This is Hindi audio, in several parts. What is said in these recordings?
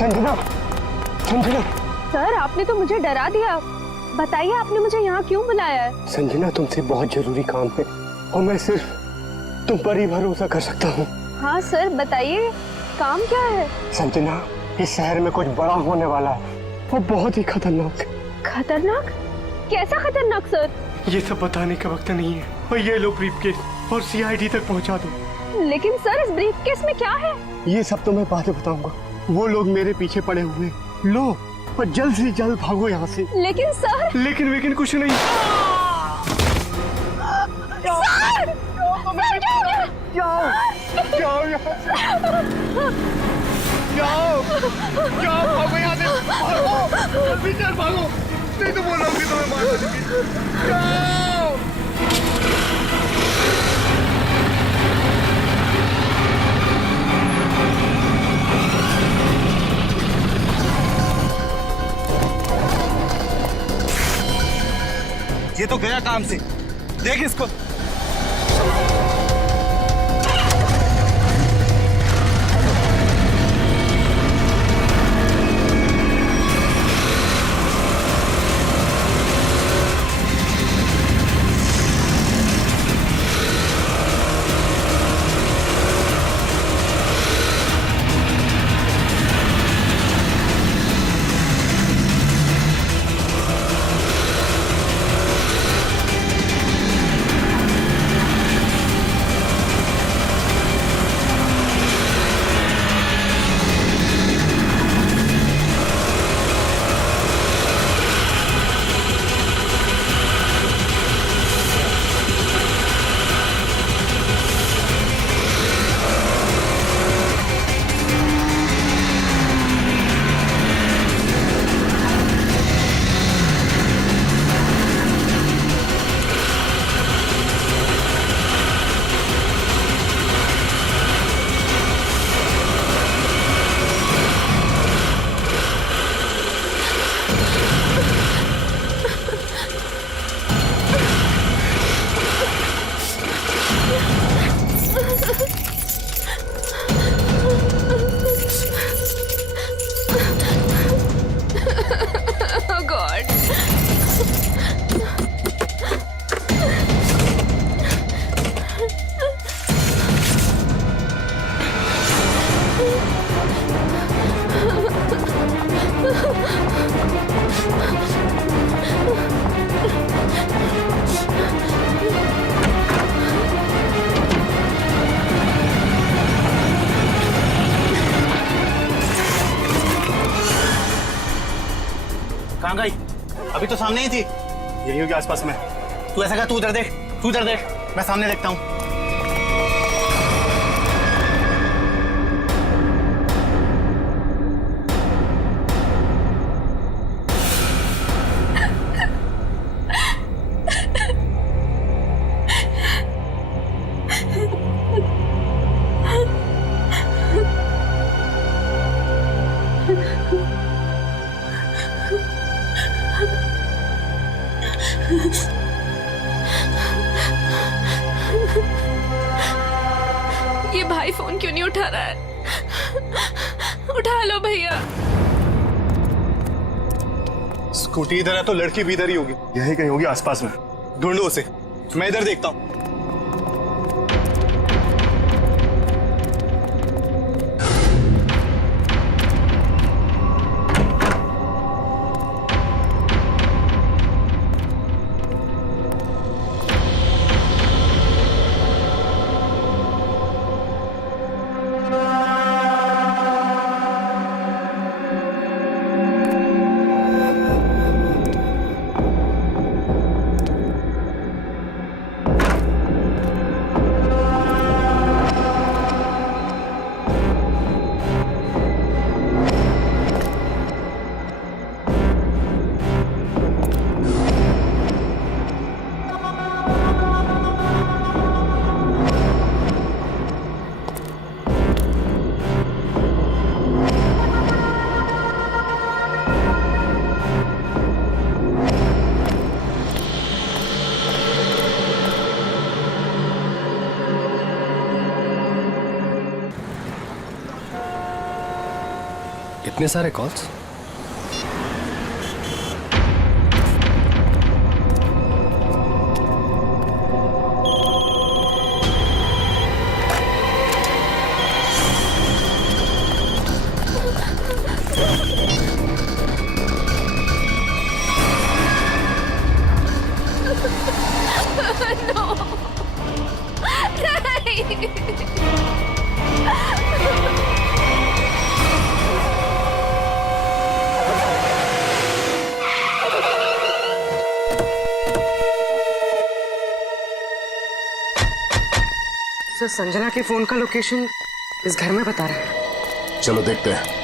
संजना, संजना। सर आपने तो मुझे डरा दिया। बताइए आपने मुझे यहाँ क्यों बुलाया है? संजना तुमसे बहुत जरूरी काम है और मैं सिर्फ तुम पर ही भरोसा कर सकता हूँ। हाँ सर बताइए, काम क्या है? संजना, इस शहर में कुछ बड़ा होने वाला है, वो बहुत ही खतरनाक। खतरनाक? कैसा खतरनाक सर? ये सब बताने का वक्त नहीं है। और ये लो ब्रीफकेस और सीआईडी तक पहुंचा दो। लेकिन सर इस ब्रीफकेस में क्या है? ये सब तो मैं बाद में बताऊंगा। वो लोग मेरे पीछे पड़े हुए हैं। लो और जल्द से जल्द भागो यहाँ से। लेकिन सर। लेकिन कुछ नहीं। सर! सर क्या हो गया? जाओ जाओ यहाँ से। जाओ जाओ, भागो यहाँ से, भागो जल्दी चल, भागो, नहीं तो बोलोगी तो मैं मार दूंगी। जाओ। ये तो गया काम से, देख इसको। Oh God! कहाँ गई? अभी तो सामने ही थी। यही होगी आसपास में। तू ऐसा कर, तू उधर देख, तू उधर देख, मैं सामने देखता हूँ। ये भाई फोन क्यों नहीं उठा रहा है? उठा लो भैया। स्कूटी इधर है तो लड़की भी इधर ही होगी। यही कहीं होगी आसपास में। ढूंढो उसे, मैं इधर देखता हूँ। इतने सारे कॉल्स? सर, संजना के फोन का लोकेशन इस घर में बता रहा है। चलो देखते हैं।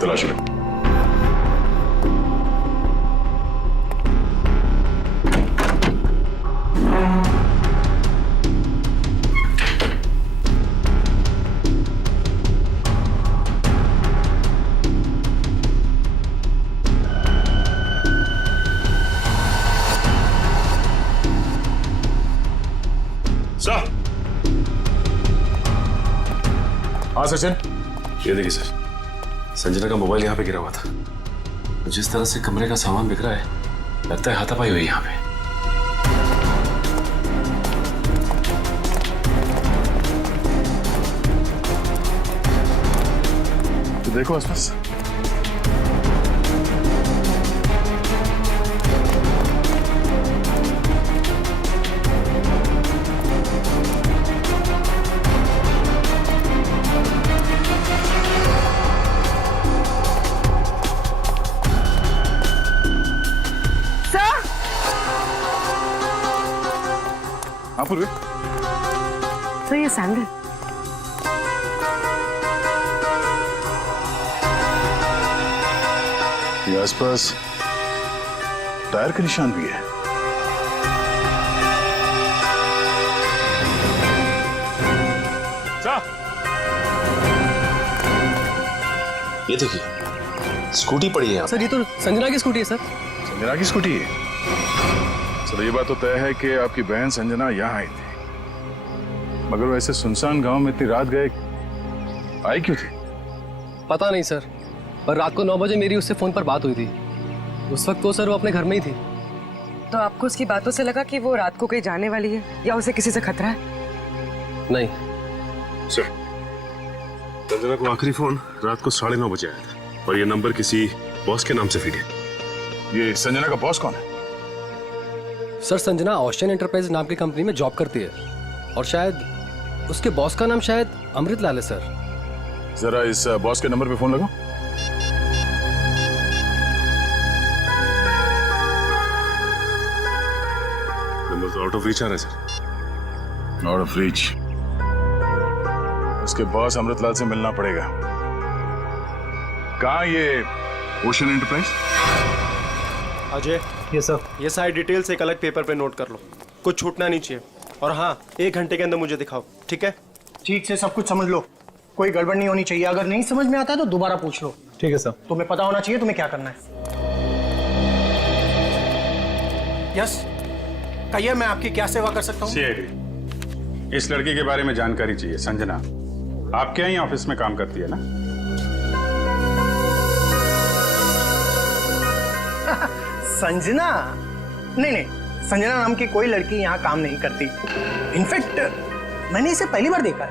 तलाश लो। सर। हाँ सचिन। ये देखिए सर, संजना का मोबाइल यहाँ पे गिरा हुआ था। जिस तरह से कमरे का सामान बिखरा है, लगता है हाथापाई हुई यहाँ पे। तो देखो आसपास। हाँ पूर्वी। सर, ये सैंडल। ये आसपास टायर के निशान भी है। ये देखिए, स्कूटी पड़ी है यहाँ। सर, ये तो संजना की स्कूटी है सर। संजना की स्कूटी है। चलो ये बात तो तय है कि आपकी बहन संजना यहाँ आई थी, मगर वो ऐसे सुनसान गांव में इतनी रात गए आई क्यों थी? पता नहीं सर, पर रात को 9 बजे मेरी उससे फोन पर बात हुई थी। उस वक्त तो सर वो अपने घर में ही थी। तो आपको उसकी बातों से लगा कि वो रात को कहीं जाने वाली है या उसे किसी से खतरा है? नहीं सर, संजना को आखिरी फोन रात को 9:30 बजे आया था और ये नंबर किसी बॉस के नाम से फीड है। ये संजना का बॉस कौन है? सर, संजना ओशियन एंटरप्राइज नाम की कंपनी में जॉब करती है और शायद उसके बॉस का नाम शायद अमृतलाल है सर। जरा इस बॉस के नंबर पे फोन लगाओ। नंबर तो आउट ऑफ रीच आ रहा है सर। Out of reach. उसके बॉस अमृतलाल से मिलना पड़ेगा। कहाँ ये ओशियन एंटरप्राइज? अजय, ये सर, ये सारी डिटेल्स एक अलग पेपर पे नोट कर लो, कुछ छूटना नहीं चाहिए। और हाँ, 1 घंटे के अंदर मुझे दिखाओ, ठीक है? ठीक से सब कुछ समझ लो, कोई गड़बड़ नहीं होनी चाहिए। अगर नहीं समझ में आता है तो दोबारा पूछ लो। ठीक है सर। तुम्हें पता होना चाहिए तुम्हें क्या करना है। यस, कहिए, मैं आपकी क्या सेवा कर सकता हूँ? सीआईडी, इस लड़की के बारे में जानकारी चाहिए। संजना आपके यहाँ ऑफिस में काम करती है ना? संजना? नहीं नहीं, संजना नाम की कोई लड़की यहाँ काम नहीं करती। इनफैक्ट मैंने इसे पहली बार देखा है।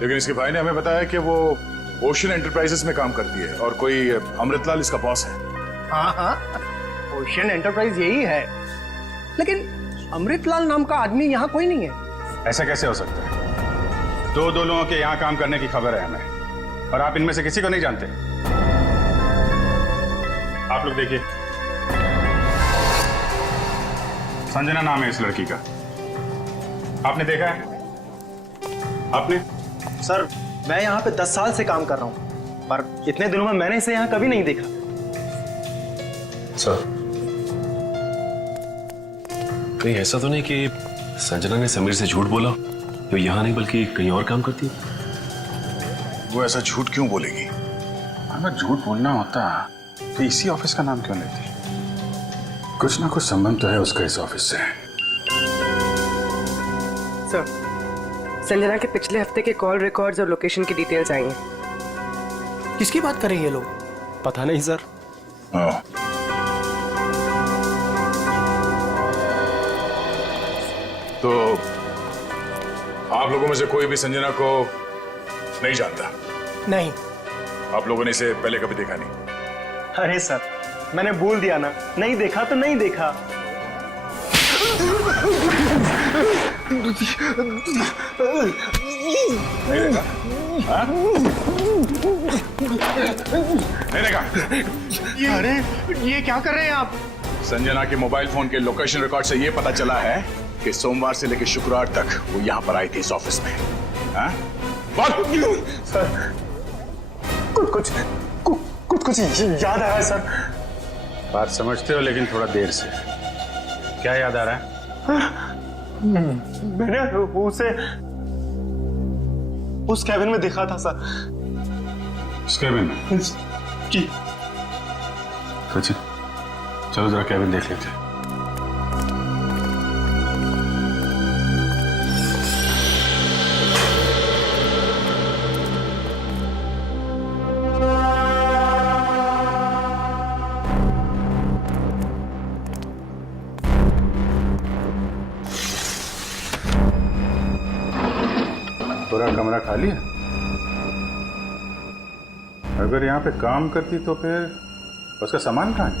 लेकिन इसके भाई ने हमें बताया कि वो ओशियन एंटरप्राइजेस में काम करती है और कोई अमृतलाल इसका बॉस है। हाँ हाँ, ओशियन एंटरप्राइज यही है, लेकिन अमृतलाल नाम का आदमी यहाँ कोई नहीं है। ऐसा कैसे हो सकता है? दो लोगों के यहाँ काम करने की खबर है हमें, और आप इनमें से किसी को नहीं जानते। आप लोग देखिए, संजना नाम है इस लड़की का। आपने देखा है? आपने? सर, मैं यहाँ पे 10 साल से काम कर रहा हूँ, पर इतने दिनों में मैंने इसे यहाँ कभी नहीं देखा। सर, कहीं ऐसा तो नहीं कि संजना ने समीर से झूठ बोला, तो यहाँ नहीं बल्कि कहीं और काम करती है? वो ऐसा झूठ क्यों बोलेगी? अगर झूठ बोलना होता तो इसी ऑफिस का नाम क्यों लेती? कुछ ना कुछ संबंध तो है उसका इस ऑफिस से। सर, संजना के पिछले हफ्ते के कॉल रिकॉर्ड्स और लोकेशन की डिटेल्स आई हैं। किसकी बात कर रहे हैं ये लोग? पता नहीं सर। हाँ। तो आप लोगों में से कोई भी संजना को नहीं जानता? नहीं। आप लोगों ने इसे पहले कभी देखा नहीं? अरे सर, मैंने बोल दिया ना, नहीं देखा तो नहीं देखा। नहीं देखा? हाँ? नहीं देखा? अरे ये क्या कर रहे हैं आप? संजना के मोबाइल फोन के लोकेशन रिकॉर्ड से यह पता चला है कि सोमवार से लेकर शुक्रवार तक वो यहाँ पर आई थी इस ऑफिस में। हाँ? सर, कुछ याद आ रहा है सर। बात समझते हो लेकिन थोड़ा देर से। क्या याद आ रहा है? मैंने उसे उस कैबिन में देखा था सर। उस कैबिन में? जी। सचिन, चलो जरा कैबिन देख लेते हैं। पूरा कमरा खाली है? अगर यहाँ पे काम करती तो फिर उसका सामान कहाँ है?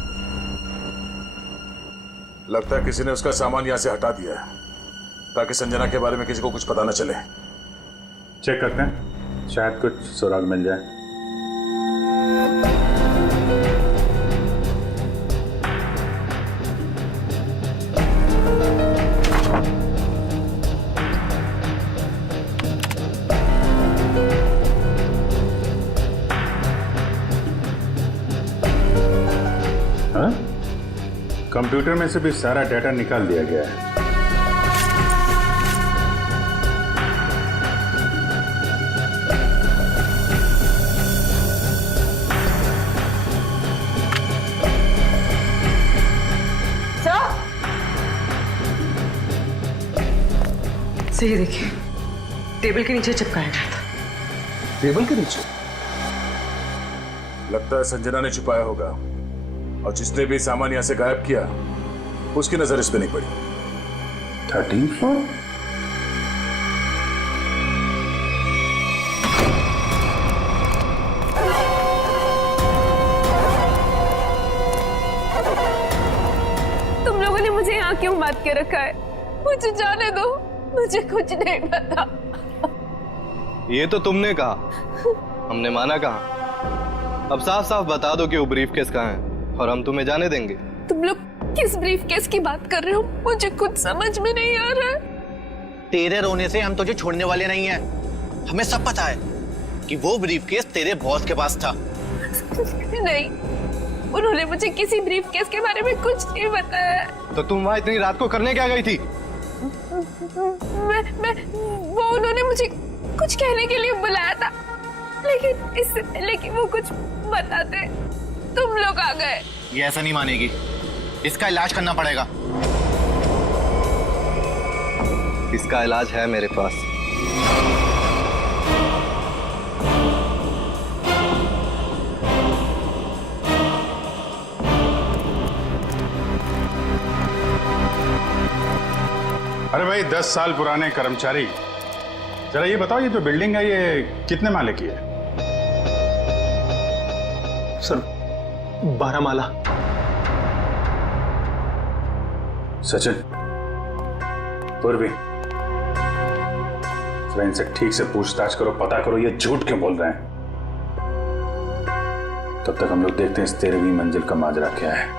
लगता है किसी ने उसका सामान यहाँ से हटा दिया है ताकि संजना के बारे में किसी को कुछ पता न चले। चेक करते हैं, शायद कुछ सुराग मिल जाए। हाँ? कंप्यूटर में से भी सारा डाटा निकाल दिया गया है। सही देखिए, टेबल के नीचे चिपकाया गया था। टेबल के नीचे? लगता है संजना ने छुपाया होगा और जिसने भी सामान यहां से गायब किया उसकी नजर इस पे नहीं पड़ी। 13th floor? तुम लोगों ने मुझे यहाँ क्यों बात के रखा है? मुझे जाने दो, मुझे कुछ नहीं पता। ये तो तुमने कहा, हमने माना कहा। अब साफ साफ बता दो कि वो ब्रीफकेस कहाँ है और हम तुम्हें जाने देंगे। तुम लोग किस ब्रीफकेस की बात कर रहे हो? मुझे कुछ समझ में नहीं आ रहा है। तेरे रोने से हम तुझे छोड़ने वाले नहीं हैं। हमें सब पता है कि वो ब्रीफकेस तेरे बॉस के पास था। नहीं, उन्होंने मुझे किसी ब्रीफकेस के बारे में कुछ नहीं बताया। तो तुम वहां इतनी रात को करने क्या गई थी? वो उन्होंने मुझे कुछ कहने के लिए बुलाया था, लेकिन इससे पहले कि वो कुछ बताते तुम लोग आ गए। ये ऐसा नहीं मानेगी, इसका इलाज करना पड़ेगा। इसका इलाज है मेरे पास। अरे भाई, 10 साल पुराने कर्मचारी, जरा ये बताओ, ये जो बिल्डिंग है ये कितने माले की है? सर, 12 माला। सचिन, पूर्वी, जरा इनसे ठीक से पूछताछ करो, पता करो ये झूठ क्यों बोल रहे हैं। तब तक हम लोग देखते हैं इस 13वीं मंजिल का माजरा क्या है।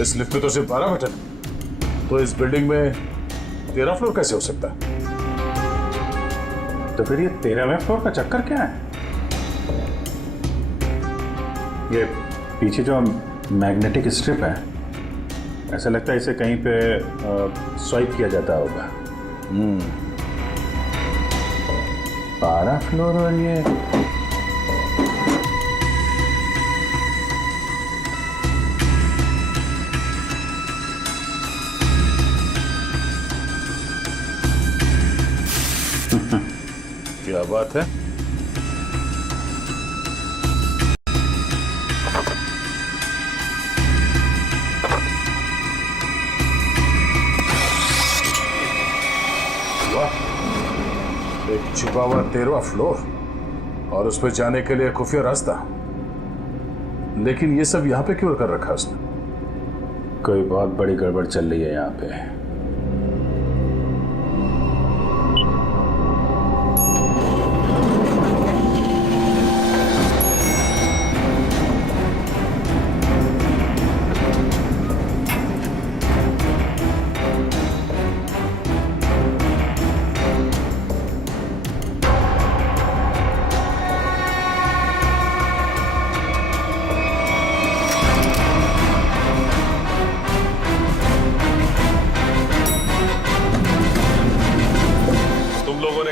इस लिफ्ट में तो सिर्फ 12 बटन, तो इस बिल्डिंग में 13 फ्लोर कैसे हो सकता है? तो फिर ये 13वें फ्लोर का चक्कर क्या है? ये पीछे जो मैग्नेटिक स्ट्रिप है, ऐसा लगता है इसे कहीं पे स्वाइप किया जाता होगा। 12 फ्लोर और ये क्या बात है? एक छिपा हुआ 13वां फ्लोर और उस पर जाने के लिए खुफिया रास्ता। लेकिन ये सब यहाँ पे क्यों कर रखा उसने? कोई बहुत बड़ी गड़बड़ चल रही है यहाँ पे।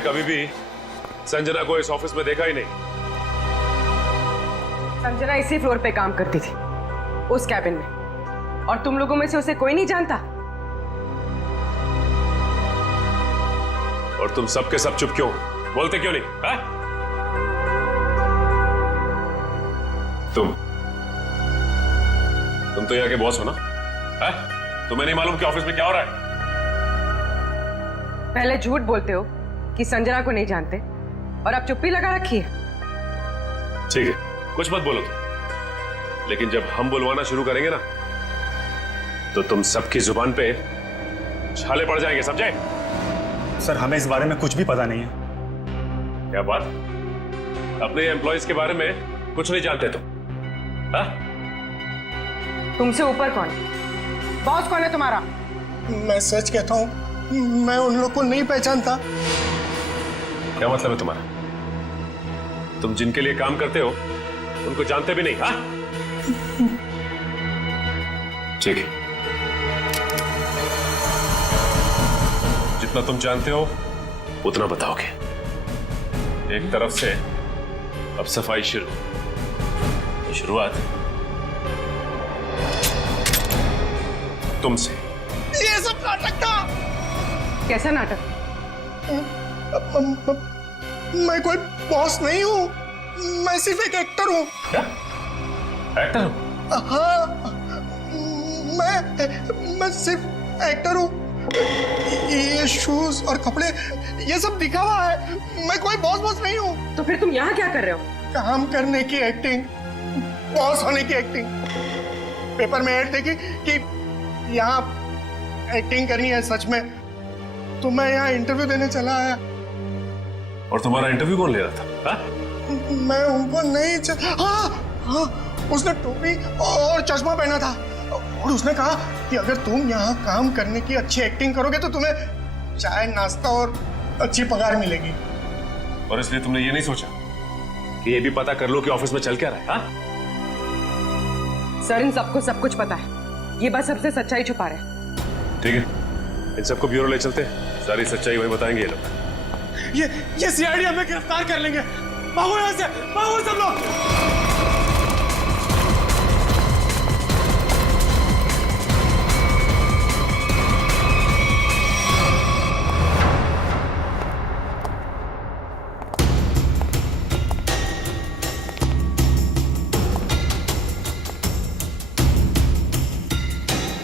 कभी भी संजना को इस ऑफिस में देखा ही नहीं। संजना इसी फ्लोर पे काम करती थी, उस कैबिन में, और तुम लोगों में से उसे कोई नहीं जानता। और तुम सबके सब चुप क्यों? बोलते क्यों नहीं? है? तुम तो यहाँ के बॉस हो ना? है? तुम्हें नहीं मालूम कि ऑफिस में क्या हो रहा है? पहले झूठ बोलते हो कि संजना को नहीं जानते, और अब चुप्पी लगा रखी है। ठीक है, कुछ मत बोलो तुम, लेकिन जब हम बुलवाना शुरू करेंगे ना, तो तुम सबकी जुबान पे छाले पड़ जाएंगे, समझे? सर, हमें इस बारे में कुछ भी पता नहीं है। क्या बात? अपने एम्प्लॉयज के बारे में कुछ नहीं जानते तुम? हाँ? तुमसे ऊपर कौन? बॉस कौन है तुम्हारा? मैं सच कहता हूँ, मैं उन लोग को नहीं पहचानता। क्या मतलब है तुम्हारा? तुम जिनके लिए काम करते हो उनको जानते भी नहीं? हाँ? ठीक है, जितना तुम जानते हो उतना बताओगे। एक तरफ से अब सफाई शुरू। शुरुआत तुमसे। ये सब नाटक था। कैसा नाटक? मैं कोई बॉस नहीं हूँ, मैं सिर्फ एक एक्टर हूँ। क्या? एक्टर हो? हाँ, मैं सिर्फ एक्टर हूँ। ये शूज और कपड़े, ये सब दिखावा है। मैं कोई बॉस नहीं हूँ। तो फिर तुम यहाँ क्या कर रहे हो? काम करने की एक्टिंग, बॉस होने की एक्टिंग। पेपर में ऐड देखी कि यहाँ एक्टिंग करनी है सच में, तो मैं यहाँ इंटरव्यू देने चला आया। और तुम्हारा इंटरव्यू कौन ले रहा था? हा? मैं उनको नहीं हाँ, उसने टोपी और चश्मा पहना था, और उसने कहा कि अगर तुम यहाँ काम करने की अच्छी एक्टिंग करोगे तो तुम्हें चाय, नाश्ता और अच्छी पगार मिलेगी। और इसलिए तुमने ये नहीं सोचा कि ये भी पता कर लो कि ऑफिस में चल क्या रहा है? हा? सर, इन सबको सब कुछ पता है, ये बस सबसे सच्चाई छुपा रहे हैं। ठीक है, इन सबको ब्यूरो ले चलते हैं, सारी सच्चाई वही बताएंगे ये लोग। ये सीआईडी हमें गिरफ्तार कर लेंगे। भागो यहाँ से, भागो सब लोग।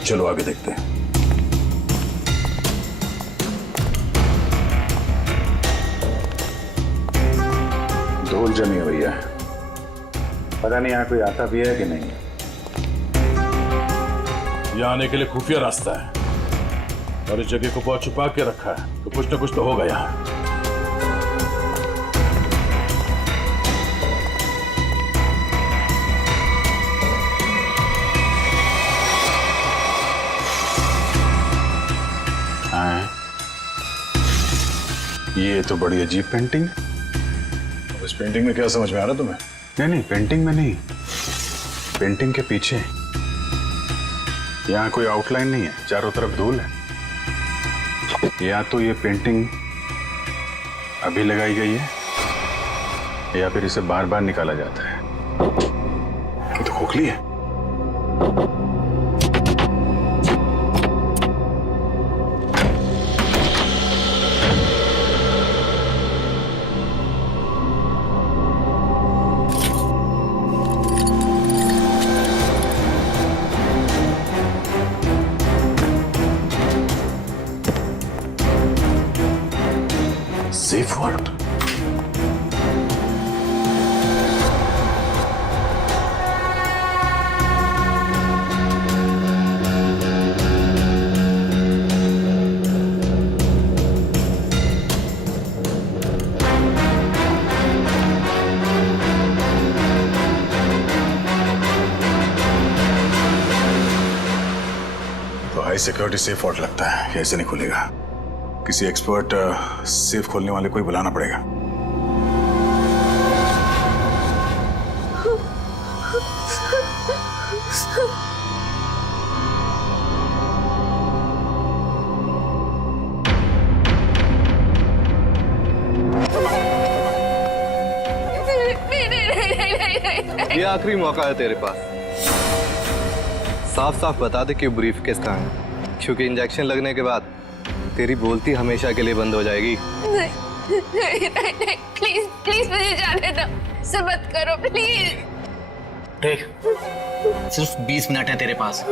चलो आगे देखते हैं। धूल जमी हुई है, पता नहीं यहाँ कोई आता भी है कि नहीं। यहाँ आने के लिए खुफिया रास्ता है और इस जगह को बहुत छुपा के रखा है, तो कुछ ना कुछ तो होगा यहाँ। ये तो बड़ी अजीब पेंटिंग है। अब इस पेंटिंग में क्या समझ में आ रहा तुम्हें? नहीं नहीं, पेंटिंग में नहीं, पेंटिंग के पीछे। यहाँ कोई आउटलाइन नहीं है, चारों तरफ धूल है। या तो ये पेंटिंग अभी लगाई गई है या फिर इसे बार बार निकाला जाता है। ये तो खोखली है। Safe word. तो हाई सिक्योरिटी सेफ वॉल्ट लगता है, ऐसे नहीं खुलेगा। किसी एक्सपर्ट सेफ खोलने वाले को ही बुलाना पड़ेगा। ये आखिरी मौका है तेरे पास। साफ साफ बता दे कि ब्रीफ केस कहाँ है, क्योंकि इंजेक्शन लगने के बाद तेरी बोलती हमेशा के लिए बंद हो जाएगी। नहीं, प्लीज प्लीज मुझे जाने दो, ऐसे मत करो प्लीज। देख, सिर्फ 20 मिनट है तेरे पास,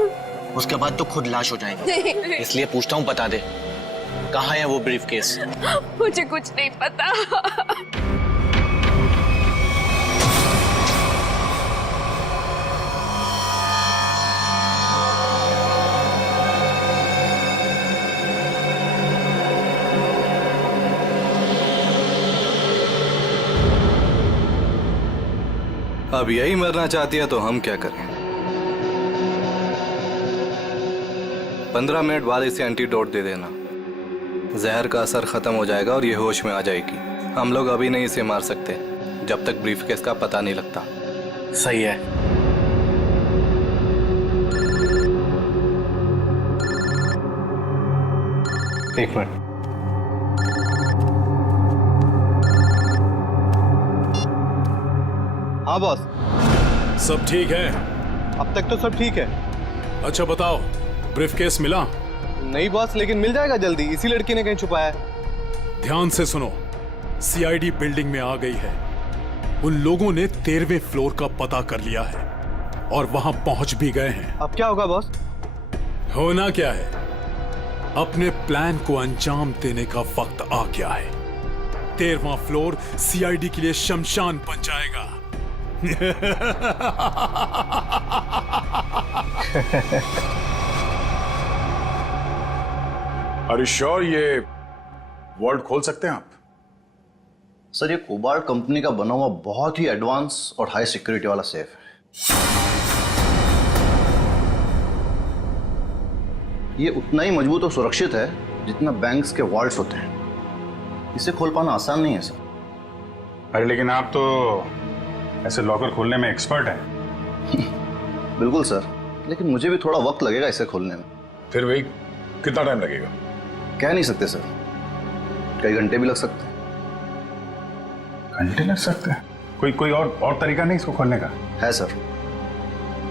उसके बाद तो खुद लाश हो जाएगी। इसलिए पूछता हूँ, बता दे कहाँ है वो ब्रीफ केस? मुझे कुछ नहीं पता। अब यही मरना चाहती है तो हम क्या करें? 15 मिनट बाद इसे एंटीडोट दे देना, जहर का असर खत्म हो जाएगा और ये होश में आ जाएगी। हम लोग अभी नहीं इसे मार सकते जब तक ब्रीफकेस का पता नहीं लगता। सही है। एक मिनट। हाँ बॉस, सब ठीक है? अब तक तो सब ठीक है। अच्छा बताओ, ब्रीफकेस मिला? नहीं बॉस, लेकिन मिल जाएगा जल्दी। इसी लड़की ने कहीं छुपाया है। ध्यान से सुनो, सीआईडी बिल्डिंग में आ गई है। उन लोगों ने 13वें फ्लोर का पता कर लिया है और वहां पहुंच भी गए हैं। अब क्या होगा बॉस? होना क्या है, अपने प्लान को अंजाम देने का वक्त आ गया है। 13वां फ्लोर सीआईडी के लिए शमशान बन जाएगा। Are you sure ये वॉल्ट खोल सकते हैं आप? सर, ये कोबाल्ट कंपनी का बना हुआ बहुत ही एडवांस और हाई सिक्योरिटी वाला सेफ है। ये उतना ही मजबूत और सुरक्षित है जितना बैंक्स के वॉल्ट्स होते हैं। इसे खोल पाना आसान नहीं है सर। अरे लेकिन आप तो ऐसे लॉकर खोलने में एक्सपर्ट हैं। बिल्कुल सर, लेकिन मुझे भी थोड़ा वक्त लगेगा इसे खोलने में। फिर वही कितना टाइम लगेगा? कह नहीं सकते सर, कई घंटे भी लग सकते हैं। घंटे लग सकते हैं? कोई और तरीका नहीं इसको खोलने का? है sir,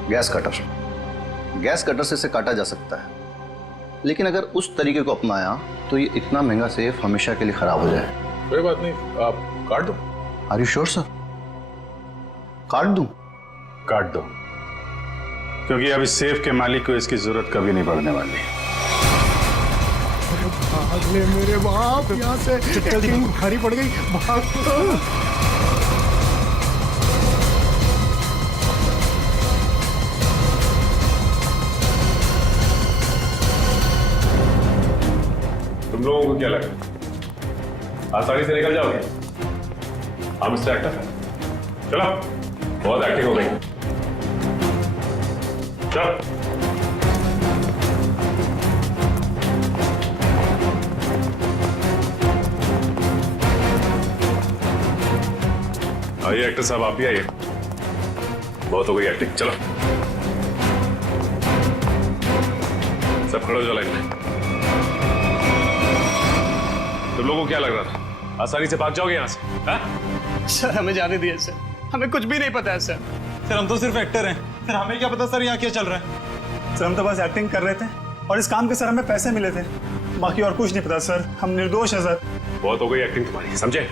gas cutter. Gas cutter से इसे काटा जा सकता है, लेकिन अगर उस तरीके को अपनाया तो ये इतना महंगा सेफ हमेशा के लिए खराब हो जाए। कोई बात नहीं, आप काट दो। Are you sure sir? काट दूं? काट दो, क्योंकि अब इस सेफ के मालिक को इसकी जरूरत कभी नहीं पड़ने वाली। भाग ले मेरे बाप, यहाँ से एक्टिंग भारी पड़ गई। भाग। तुम लोगों को क्या लगा आसानी से निकल जाओगे? हम मिस्टर एक्टर, चलो, बहुत एक्टिंग हो गई, चलो। आइए एक्टर साहब, आप भी आइए। बहुत हो गई एक्टिंग, चलो सब खड़े हो जाओ लाइन में। तुम लोगों को क्या लग रहा था आसानी से भाग जाओगे यहाँ से? हाँ? सर हमें जाने दिए सर, हमें कुछ भी नहीं पता है सर। सर हम तो सिर्फ एक्टर हैं, सर हमें क्या पता सर यहाँ क्या चल रहा है। सर हम तो बस एक्टिंग कर रहे थे और इस काम के सर हमें पैसे मिले थे, बाकी और कुछ नहीं पता सर। हम निर्दोष हैं सर। बहुत हो गई एक्टिंग तुम्हारी, समझे?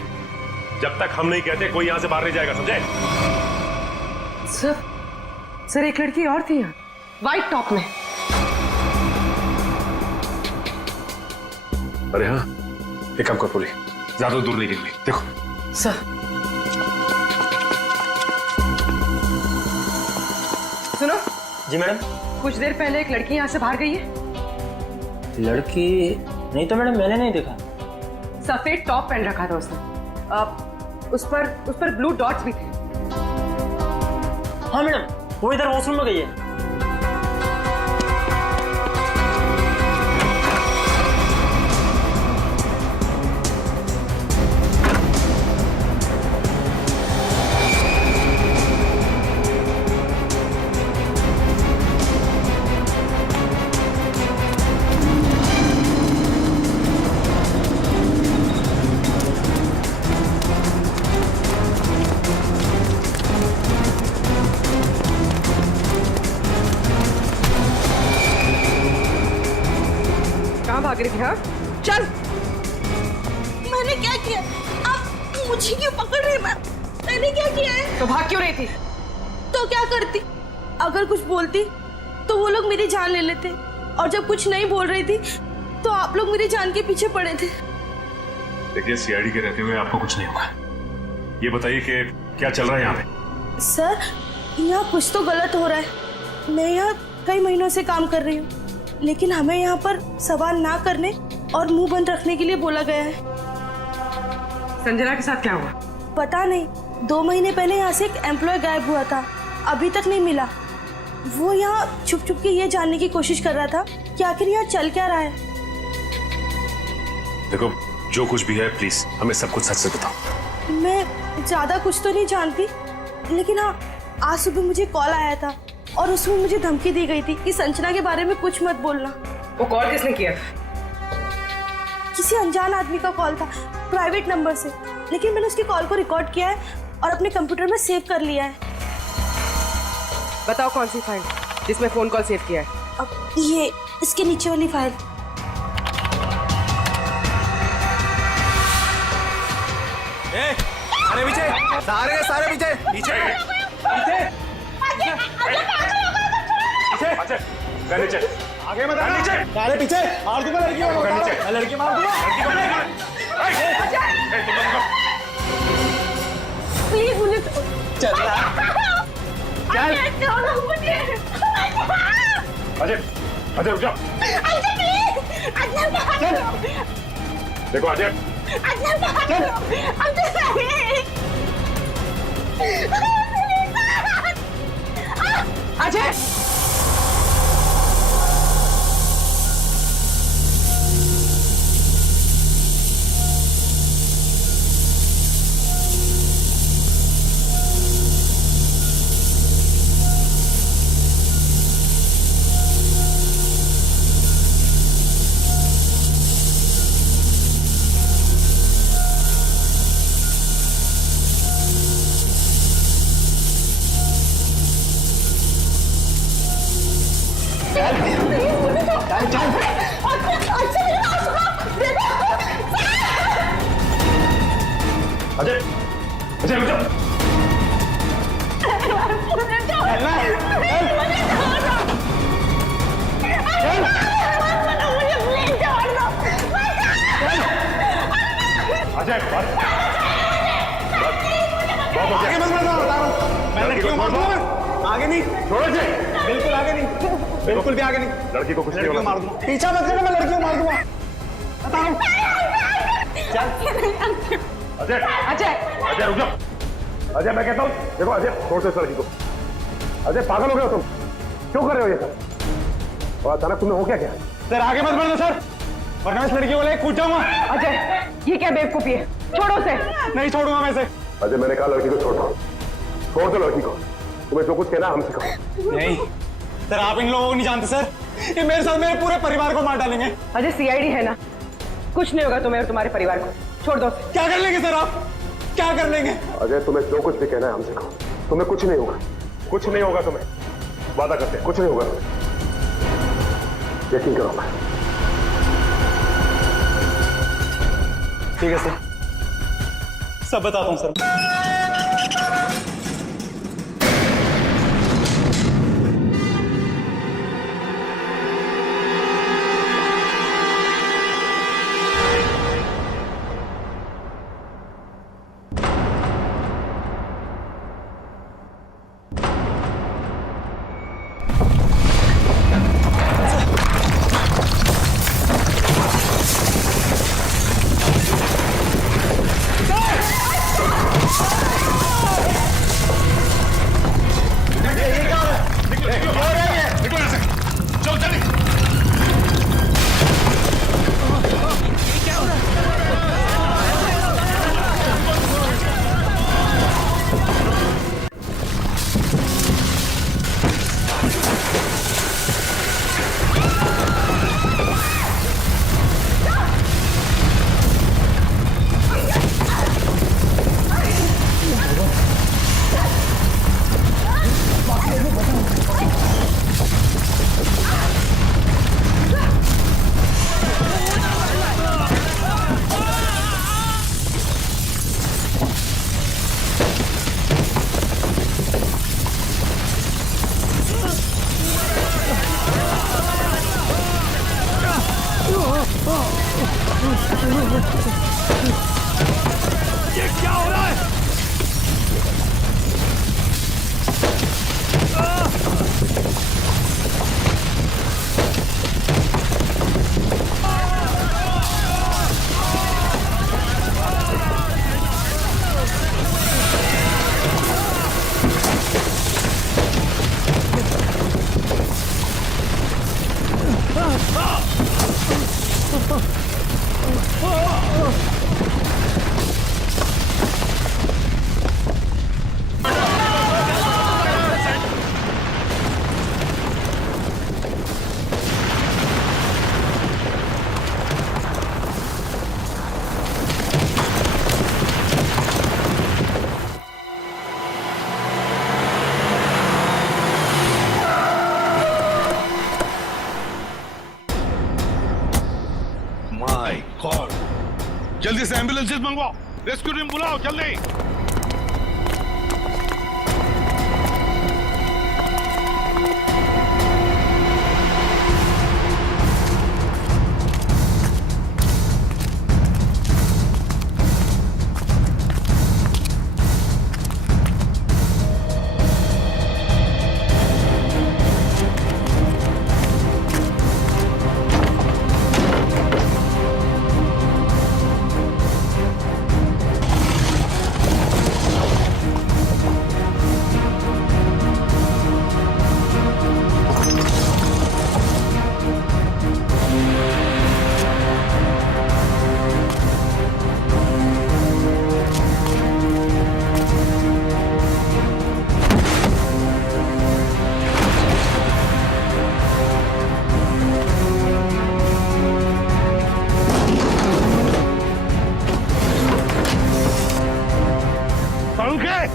जब तक हम नहीं कहते कोई यहाँ से बाहर नहीं जाएगा, समझे? सर एक लड़की और थी यहाँ, व्हाइट टॉप में। अरे हाँ, एक काम कर बोली, ज्यादा दूर नहीं गिरी, देखो। सर सुनो। जी मैडम। कुछ देर पहले एक लड़की यहाँ से बाहर गई है। लड़की नहीं तो मैडम, मैंने नहीं देखा। सफेद टॉप पहन रखा था उसने, उस पर ब्लू डॉट्स भी थे। हाँ मैडम, वो इधर वॉशरूम में गई है। भाग रही थी? हाँ चल। मैंने क्या किया? आप मुझे क्यों पकड़ रहे हैं? मैंने क्या किया है? तो भाग क्यों रही थी? तो क्या करती? अगर कुछ बोलती तो वो लोग मेरी जान ले लेते, और जब कुछ नहीं बोल रही थी तो आप लोग मेरी जान के पीछे पड़े थे। देखिए सीआईडी के रहते हुए आपको कुछ नहीं होगा। ये बताइए कि क्या चल रहा है यहाँ पे? सर यहाँ कुछ तो गलत हो रहा है। मैं यहाँ कई महीनों से काम कर रही हूँ, लेकिन हमें यहाँ पर सवाल ना करने और मुंह बंद रखने के लिए बोला गया है। संजना के साथ क्या हुआ? पता नहीं, 2 महीने पहले यहाँ से एक एम्प्लॉय गायब हुआ था, अभी तक नहीं मिला। वो यहाँ छुप छुप के ये जानने की कोशिश कर रहा था कि आखिर यहाँ चल क्या रहा है। देखो जो कुछ भी है प्लीज हमें सब कुछ सच से बताओ। मैं ज्यादा कुछ तो नहीं जानती, लेकिन हाँ आज सुबह मुझे कॉल आया था और उसमें मुझे धमकी दी गई थी कि संजना के बारे में कुछ मत बोलना। वो कॉल किसने किया? किसी अनजान आदमी का कॉल था, प्राइवेट नंबर से, लेकिन मैंने उसकी कॉल को रिकॉर्ड किया है और अपने कंप्यूटर में सेव कर लिया है। बताओ कौन सी फाइल जिसमें फोन कॉल सेव किया है? अब ये इसके नीचे वाली फाइल। अरे पीछे, सारे पीछे पीछे नीचे आगे मत आना, नीचे सारे पीछे मार दूंगा लड़की को, मैं लड़की मार दूंगा। प्लीज मुझे चल अजय अजय रुक जाओ। देखो अजय अजय अजय अजय रुक जाओ। अजय आगे मत बढ़ो, बता रहा हूं मैं लड़की को मार दूंगा। आगे नहीं, छोड़ो अजय, बिल्कुल आगे नहीं, बिल्कुल भी आगे नहीं। लड़की को कुछ नहीं लड़की को होगा। मार दूंगा, पीछा मत करना, मैं लड़की को मार दूंगा, बता रहा हूं। अजय अजय अजय रुक जाओ। अजय मैं कहता हूँ देखो अजय छोड़ दो इस लड़की को। अजय पागल हो गए हो तुम, क्यों कर रहे हो ये सब? और अचानक तुम्हें हो क्या क्या? सर आगे मत बढ़ो सर, वरना मैं इस लड़की को लेकर कूद जाऊंगा। अजय ये क्या बेवकूफी है, छोड़ो उसे। नहीं छोड़ूंगा मैं इसे, अजय मैंने कहा लड़की को छोड़ दो, छोड़ दो लड़की को। तुम्हें जो कुछ कहना हमसे कहो। नहीं सर, आप इन लोगों को नहीं जानते सर, ये मेरे साथ मेरे पूरे परिवार को मार डालेंगे। अजय सीआईडी है ना, कुछ नहीं होगा तुम्हें और तुम्हारे परिवार को, छोड़ दो। क्या कर लेंगे सर आप, क्या कर लेंगे? अजय तुम्हें जो कुछ भी कहना है हमसे कहो, तुम्हें कुछ नहीं होगा, कुछ नहीं होगा तुम्हें, वादा करते हैं कुछ नहीं होगा तुम्हें, यकीन करो। मैं ठीक है सर, सब बताता हूँ सर। जल्दी से एम्बुलेंसेस मंगवाओ, रेस्क्यू टीम बुलाओ जल्दी।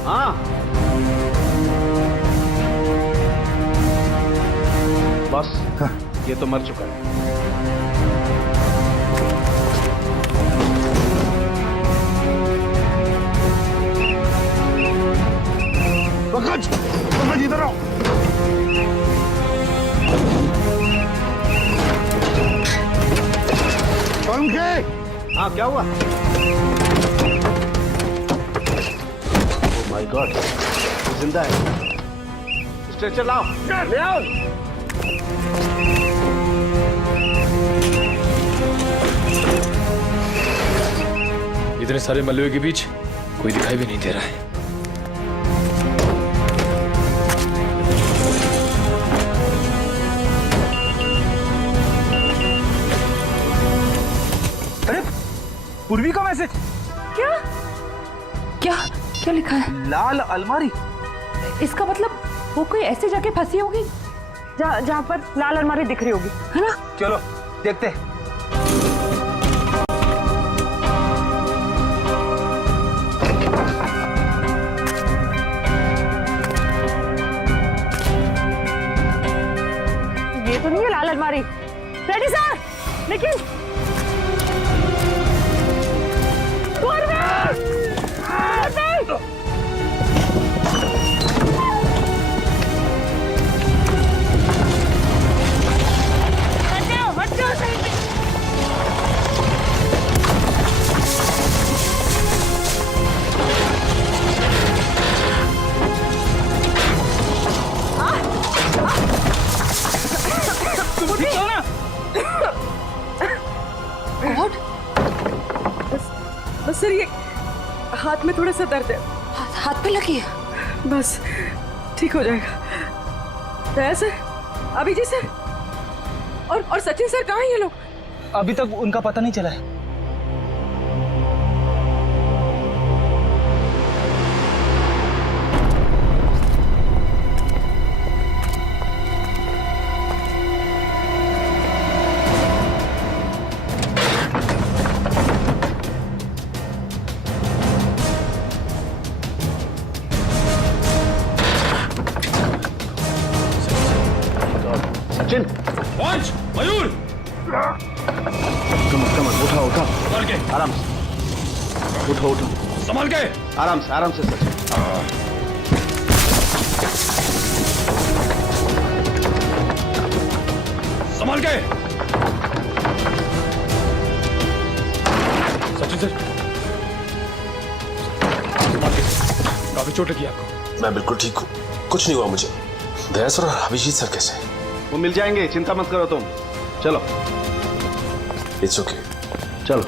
हाँ बस, ये तो मर चुका है। पंकज, पंकज इधर आओ। पंकज, हाँ क्या हुआ? माय गॉड, जिंदा है। स्ट्रेचर लाओ, ले आओ। इतने सारे मलबे के बीच कोई दिखाई भी नहीं दे रहा है। अरे पूर्वी का मैसेज। क्या क्या क्या लिखा है? लाल अलमारी। इसका मतलब वो कोई ऐसी जगह फंसी होगी जहाँ पर लाल अलमारी दिख रही होगी, है ना? चलो देखते हैं। ये तो नहीं है लाल अलमारी। रेडी सर, लेकिन बस सर, ये हाथ में थोड़ा सा दर्द है। हाथ पे लगी है? बस ठीक हो जाएगा। दया सर, अभिजीत सर और सचिन सर कहाँ हैं ये लोग? अभी तक उनका पता नहीं चला है। सचिन, मयूर, कम उठा उठा, संभाल के, आराम से उठो उठो, संभाल के, आराम से सचिन। संभाल के। सचिन सर, संभाल के, काफी चोट लगी आपको। मैं बिल्कुल ठीक हूँ, कुछ नहीं हुआ मुझे। दया सर और अभिजीत सर कैसे? वो मिल जाएंगे, चिंता मत करो तुम। चलो। It's okay. चलो।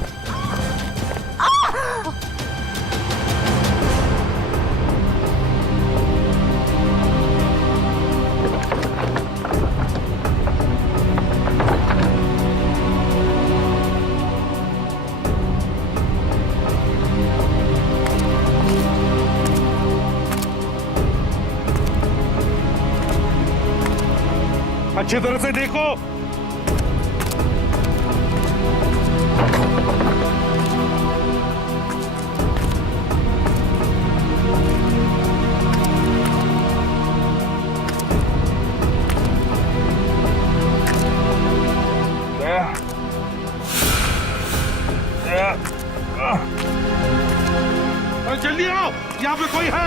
अच्छी तरह से देखो। जल्दी आओ, यहाँ पे कोई है।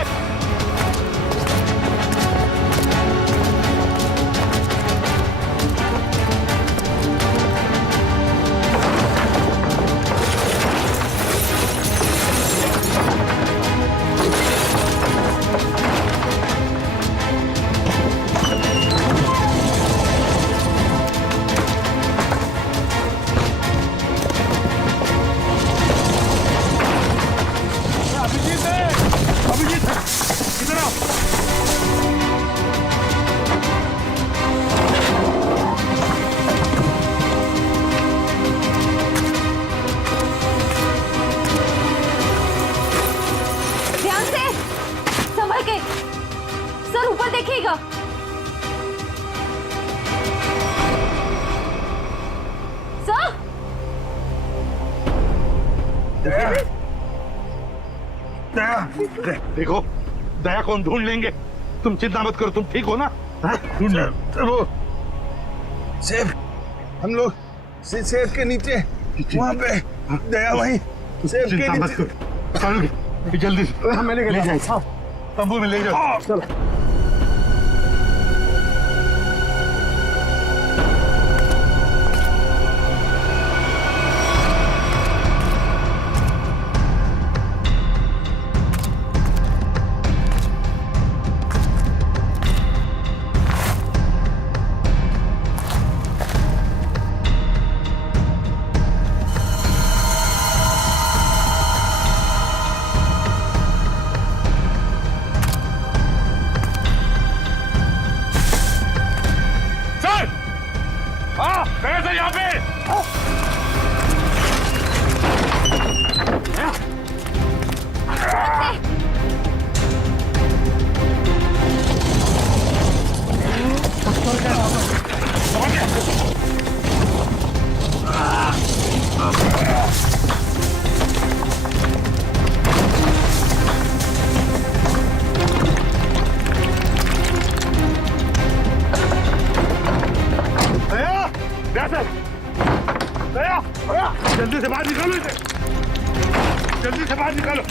देखिएगा। सर, देखो, दया को हम ढूंढ लेंगे, तुम चिंता मत करो। तुम ठीक हो ना? वो सेब, हम लोग सेब के नीचे वहाँ पे दया वहीं सेब के नीचे। जल्दी मैंने ले जाए तंबू में ले जाओ। चलो। यहाँ पे जल्दी से बाहर निकालो इसे, जल्दी से बाहर निकालो।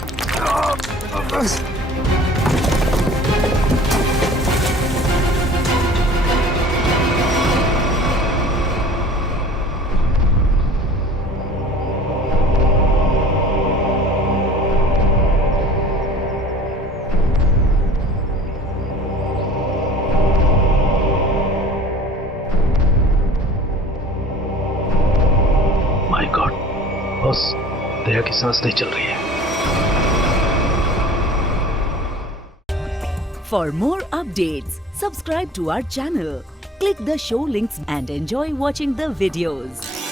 माय गॉड बॉस, दया की सांस नहीं चल रही है। For more updates, subscribe to our channel, click the show links and enjoy watching the videos.